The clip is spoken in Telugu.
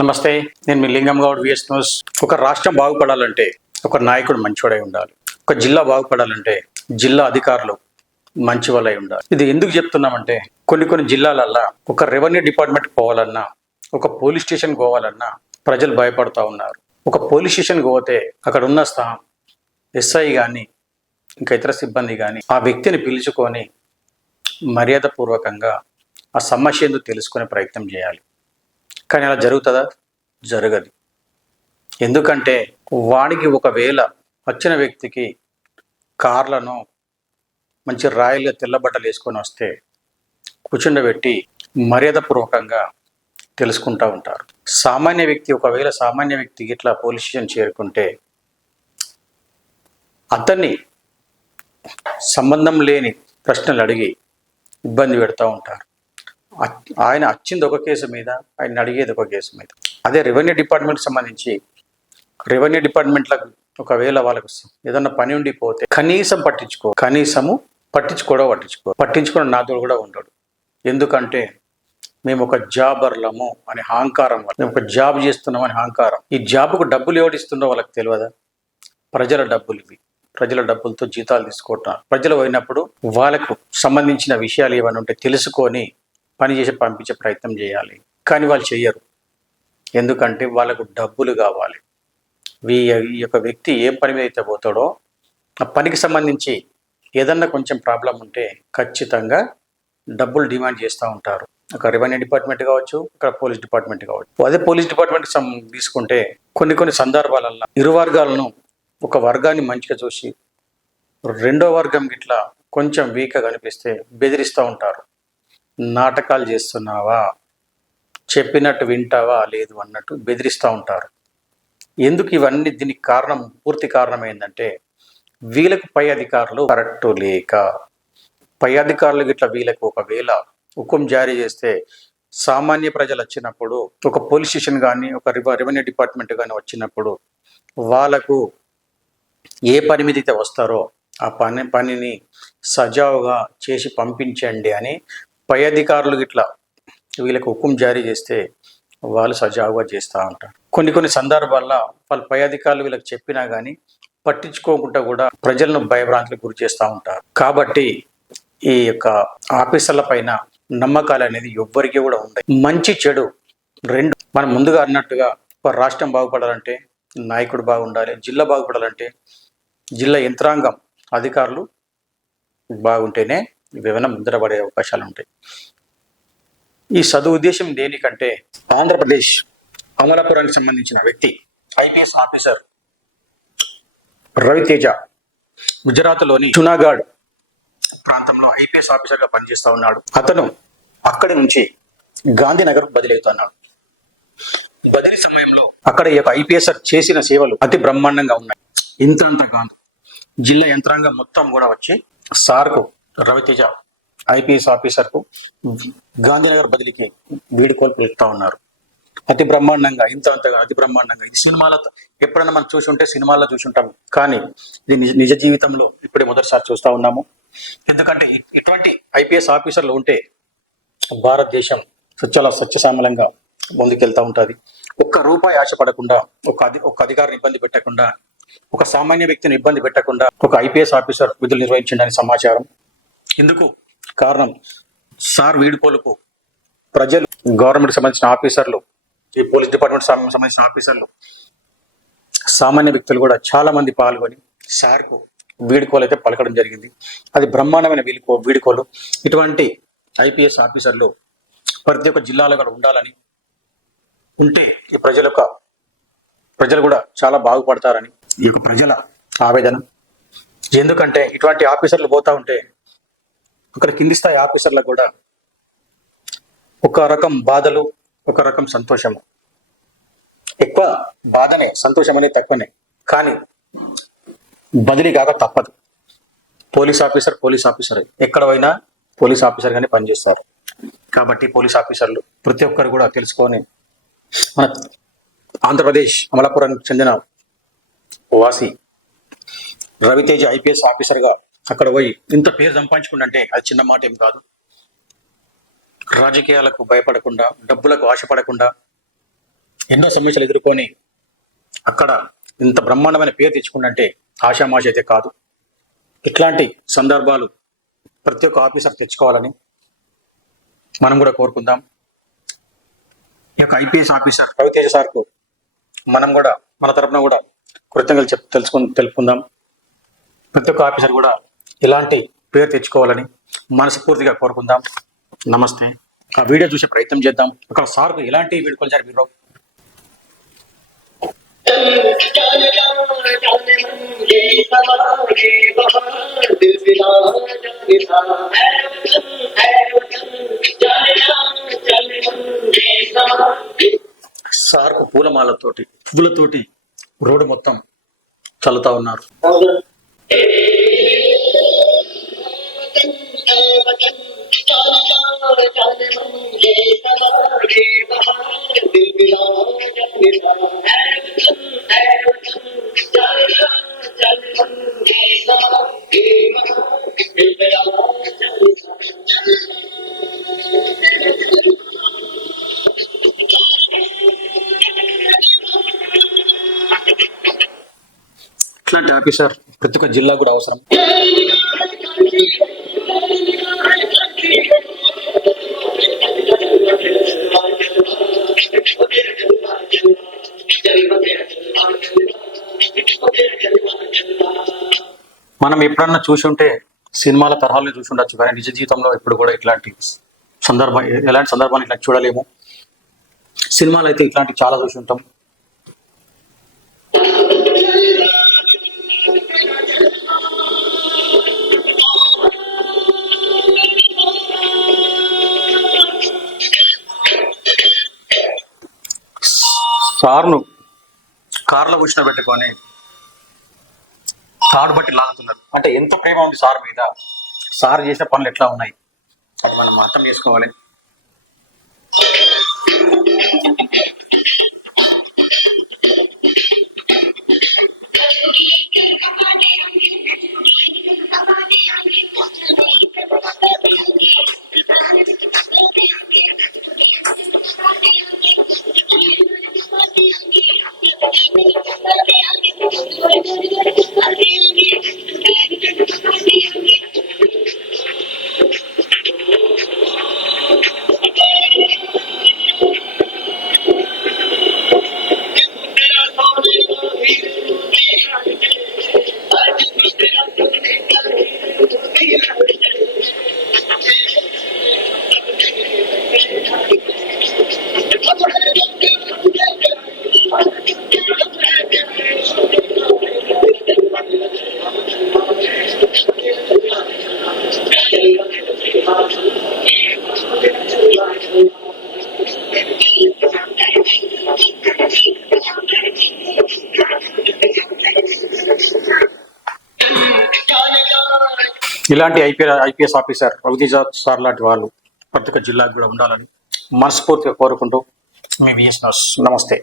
నమస్తే, నేను మీ లింగం గౌడ్, విఎస్ న్యూస్. ఒక రాష్ట్రం బాగుపడాలంటే ఒక నాయకుడు మంచివాడై ఉండాలి. ఒక జిల్లా బాగుపడాలంటే జిల్లా అధికారులు మంచి వాళ్ళై ఉండాలి. ఇది ఎందుకు చెప్తున్నామంటే కొన్ని జిల్లాలల్లో ఒక రెవెన్యూ డిపార్ట్మెంట్ పోవాలన్నా, ఒక పోలీస్ స్టేషన్ పోవాలన్నా ప్రజలు భయపడుతూ ఉన్నారు. ఒక పోలీస్ స్టేషన్ పోతే అక్కడ ఉన్న ఎస్ఐ కానీ ఇంకా ఇతర సిబ్బంది కానీ ఆ వ్యక్తిని పిలుచుకొని మర్యాదపూర్వకంగా ఆ సమస్య ఎందుకు తెలుసుకునే ప్రయత్నం చేయాలి. కానీ అలా జరుగుతుందా? జరగదు. ఎందుకంటే వాడికి ఒకవేళ వచ్చిన వ్యక్తికి కార్లను మంచి రాయలుగా తెల్లబట్టలు వేసుకొని వస్తే కూర్చుండబెట్టి మర్యాదపూర్వకంగా తెలుసుకుంటూ ఉంటారు. ఒకవేళ సామాన్య వ్యక్తికి ఇట్లా పోలీస్ స్టేషన్ చేరుకుంటే అతన్ని సంబంధం లేని ప్రశ్నలు అడిగి ఇబ్బంది పెడతా ఉంటారు. ఆయన వచ్చింది ఒక కేసు మీద, ఆయన అడిగేది ఒక కేసు మీద. అదే రెవెన్యూ డిపార్ట్మెంట్కి సంబంధించి రెవెన్యూ డిపార్ట్మెంట్లకు ఒకవేళ వాళ్ళకు ఏదన్నా పని ఉండిపోతే పట్టించుకోవడం నాతో కూడా ఉండడు. ఎందుకంటే మేము ఒక జాబర్లము అనే అహంకారం, మేము ఒక జాబ్ చేస్తున్నామని అహంకారం. ఈ జాబ్కు డబ్బులు ఎవడిస్తుండో వాళ్ళకి తెలియదా? ప్రజల డబ్బులు ఇవి. ప్రజల డబ్బులతో జీతాలు తీసుకోవటం. ప్రజలు పోయినప్పుడు వాళ్ళకు సంబంధించిన విషయాలు ఏమైనా ఉంటే తెలుసుకొని పని చేసి పంపించే ప్రయత్నం చేయాలి. కానీ వాళ్ళు చెయ్యరు. ఎందుకంటే వాళ్ళకు డబ్బులు కావాలి. ఈ యొక్క వ్యక్తి ఏం పని మీద అయితే పోతాడో ఆ పనికి సంబంధించి ఏదన్నా కొంచెం ప్రాబ్లం ఉంటే ఖచ్చితంగా డబ్బులు డిమాండ్ చేస్తూ ఉంటారు. ఒక రెవెన్యూ డిపార్ట్మెంట్ కావచ్చు, ఇక్కడ పోలీస్ డిపార్ట్మెంట్ కావచ్చు. అదే పోలీస్ డిపార్ట్మెంట్ తీసుకుంటే కొన్ని సందర్భాలలో ఇరు వర్గాలను, ఒక వర్గాన్ని మంచిగా చూసి రెండో వర్గం ఇట్లా కొంచెం వీక్గా కనిపిస్తే బెదిరిస్తూ ఉంటారు. నాటకాలు చేస్తున్నావా, చెప్పినట్టు వింటావా లేదు అన్నట్టు బెదిరిస్తూ ఉంటారు. ఎందుకు ఇవన్నీ? దీనికి పూర్తి కారణం ఏంటంటే వీళ్ళకు పై అధికారులు కరెక్టు లేక, పై అధికారులు గిట్లా వీళ్ళకు ఒకవేళ హుకుం జారీ చేస్తే సామాన్య ప్రజలు వచ్చినప్పుడు, ఒక పోలీస్ స్టేషన్ కానీ ఒక రెవెన్యూ డిపార్ట్మెంట్ కానీ వచ్చినప్పుడు వాళ్ళకు ఏ పని మీద అయితే వస్తారో ఆ పనిని సజావుగా చేసి పంపించండి అని పై అధికారులు ఇట్లా వీళ్ళకి హుకుం జారీ చేస్తే వాళ్ళు సజావుగా చేస్తూ ఉంటారు. కొన్ని సందర్భాల్లో వాళ్ళు పై అధికారులు వీళ్ళకి చెప్పినా కానీ పట్టించుకోకుండా కూడా ప్రజలను భయభ్రాంతులకు గురి చేస్తూ ఉంటారు. కాబట్టి ఈ యొక్క ఆఫీసర్ల పైన నమ్మకాలు అనేది ఎవ్వరికీ కూడా ఉంటాయి. మంచి చెడు రెండు. మనం ముందుగా అన్నట్టుగా ఒక రాష్ట్రం బాగుపడాలంటే నాయకుడు బాగుండాలి. జిల్లా బాగుపడాలంటే జిల్లా యంత్రాంగం, అధికారులు బాగుంటేనే ఏమైనా ముద్రపడే అవకాశాలు ఉంటాయి. ఈ చదువు ఉద్దేశం దేనికంటే ఆంధ్రప్రదేశ్ అమలాపురానికి సంబంధించిన వ్యక్తి ఐపీఎస్ ఆఫీసర్ రవితేజ గుజరాత్లోని జునాగఢ్ ప్రాంతంలో ఐపీఎస్ ఆఫీసర్గా పనిచేస్తూ ఉన్నాడు. అతను అక్కడి నుంచి గాంధీనగర్ బదిలీ అవుతున్నాడు. బదిలీ సమయంలో అక్కడ ఈ యొక్క ఐపీఎస్ చేసిన సేవలు అతి బ్రహ్మాండంగా ఉన్నాయి. ఇంతంత కాదు, జిల్లా యంత్రాంగం మొత్తం కూడా వచ్చి సార్కు, రవితేజ ఐపీఎస్ ఆఫీసర్కు గాంధీనగర్ బదిలీకి వీడుకోలు పిలుస్తూ ఉన్నారు. అతి బ్రహ్మాండంగా, అతి బ్రహ్మాండంగా. ఇది సినిమాలతో ఎప్పుడైనా మనం సినిమాల్లో చూసి ఉంటాం, కానీ ఇది నిజ జీవితంలో ఇప్పుడే మొదటిసారి చూస్తూ ఉన్నాము. ఎందుకంటే ఇటువంటి ఐపీఎస్ ఆఫీసర్లు ఉంటే భారతదేశం చాలా స్వచ్ఛసామలంగా ముందుకెళ్తూ ఉంటుంది. ఒక్క రూపాయి ఆశపడకుండా, ఒక అధికారిని ఇబ్బంది పెట్టకుండా, ఒక సామాన్య వ్యక్తిని ఇబ్బంది పెట్టకుండా ఒక ఐపీఎస్ ఆఫీసర్ విధులు నిర్వహించిందని సమాచారం. ఇందుకు కారణం సార్ వీడుకోలుకు ప్రజలు, గవర్నమెంట్ సంబంధించిన ఆఫీసర్లు, ఈ పోలీస్ డిపార్ట్మెంట్ సంబంధించిన ఆఫీసర్లు, సామాన్య వ్యక్తులు కూడా చాలా మంది పాల్గొని సార్కు వీడుకోలు అయితే పలకడం జరిగింది. అది బ్రహ్మాండమైన వీడుకోలు. ఇటువంటి ఐపీఎస్ ఆఫీసర్లు ప్రతి ఒక్క జిల్లాలో కూడా ఉండాలని, ఉంటే ఈ ప్రజలు కూడా చాలా బాగుపడతారని ఈ యొక్క ప్రజల ఆవేదన. ఎందుకంటే ఇటువంటి ఆఫీసర్లు పోతా ఉంటే అక్కడ కింది స్థాయి ఆఫీసర్లకు కూడా ఒక రకం బాధలు, ఒక రకం సంతోషము. ఎక్కువ బాధనే, సంతోషం అనేది తక్కువనే. కానీ బదిలీ కాక తప్పదు. పోలీస్ ఆఫీసర్ ఎక్కడ పోయినా పోలీస్ ఆఫీసర్గానే పనిచేస్తారు. కాబట్టి పోలీస్ ఆఫీసర్లు ప్రతి ఒక్కరు కూడా తెలుసుకొని, మన ఆంధ్రప్రదేశ్ అమలాపురానికి చెందిన వాసి రవితేజ ఐపీఎస్ ఆఫీసర్గా అక్కడ పోయి ఇంత పేరు సంపాదించుకుంటే అది చిన్న మాట ఏం కాదు. రాజకీయాలకు భయపడకుండా, డబ్బులకు ఆశపడకుండా ఎన్నో సమస్యలు ఎదుర్కొని అక్కడ ఇంత బ్రహ్మాండమైన పేరు తెచ్చుకుంటే ఆషామాష అయితే కాదు. ఇట్లాంటి సందర్భాలు ప్రతి ఒక్క ఆఫీసర్ తెచ్చుకోవాలని మనం కూడా కోరుకుందాం. ఈ యొక్క ఐపీఎస్ ఆఫీసర్ రవితేజ సార్కు మనం కూడా మన తరపున కూడా కృతజ్ఞతలు తెలుపుకుందాం. ప్రతి ఒక్క ఆఫీసర్ కూడా ఇలాంటి పేరు తెచ్చుకోవాలని మనస్ఫూర్తిగా కోరుకుందాం. నమస్తే. ఆ వీడియో చూసే ప్రయత్నం చేద్దాం. ఒక సార్కు ఎలాంటి వీడియో కొలిచారు మీరు. సార్కు పూలమాలతోటి పువ్వులతోటి రోడ్డు మొత్తం చల్లుతా ఉన్నారు. ఇట్లాంటి ఆఫీసర్ ప్రతి ఒక్క జిల్లా కూడా అవసరం. మనం ఎప్పుడన్నా చూసి ఉంటే సినిమాల తరహాలో చూసి ఉండొచ్చు, కానీ నిజ జీవితంలో ఎప్పుడు కూడా ఎలాంటి సందర్భాన్ని ఇట్లా చూడలేము. సినిమాలు అయితే ఇట్లాంటి చాలా చూసి ఉంటాం. సార్ను కార్లో కూర్చోబెట్టుకొని తాడు బట్టి లాగుతున్నారు అంటే ఎంత ప్రేమ ఉంది సార్ మీద. సార్ చేసిన పనులు ఎట్లా ఉన్నాయి అది మనం అర్థం చేసుకోవాలి. ఇలాంటి ఐపీఎస్ ఆఫీసర్ రవితేజ సార్ లాంటి వాళ్ళు ప్రతి ఒక్క జిల్లాకు కూడా ఉండాలని మనస్ఫూర్తిగా కోరుకుంటూ మీ విఎస్ న్యూస్. నమస్తే.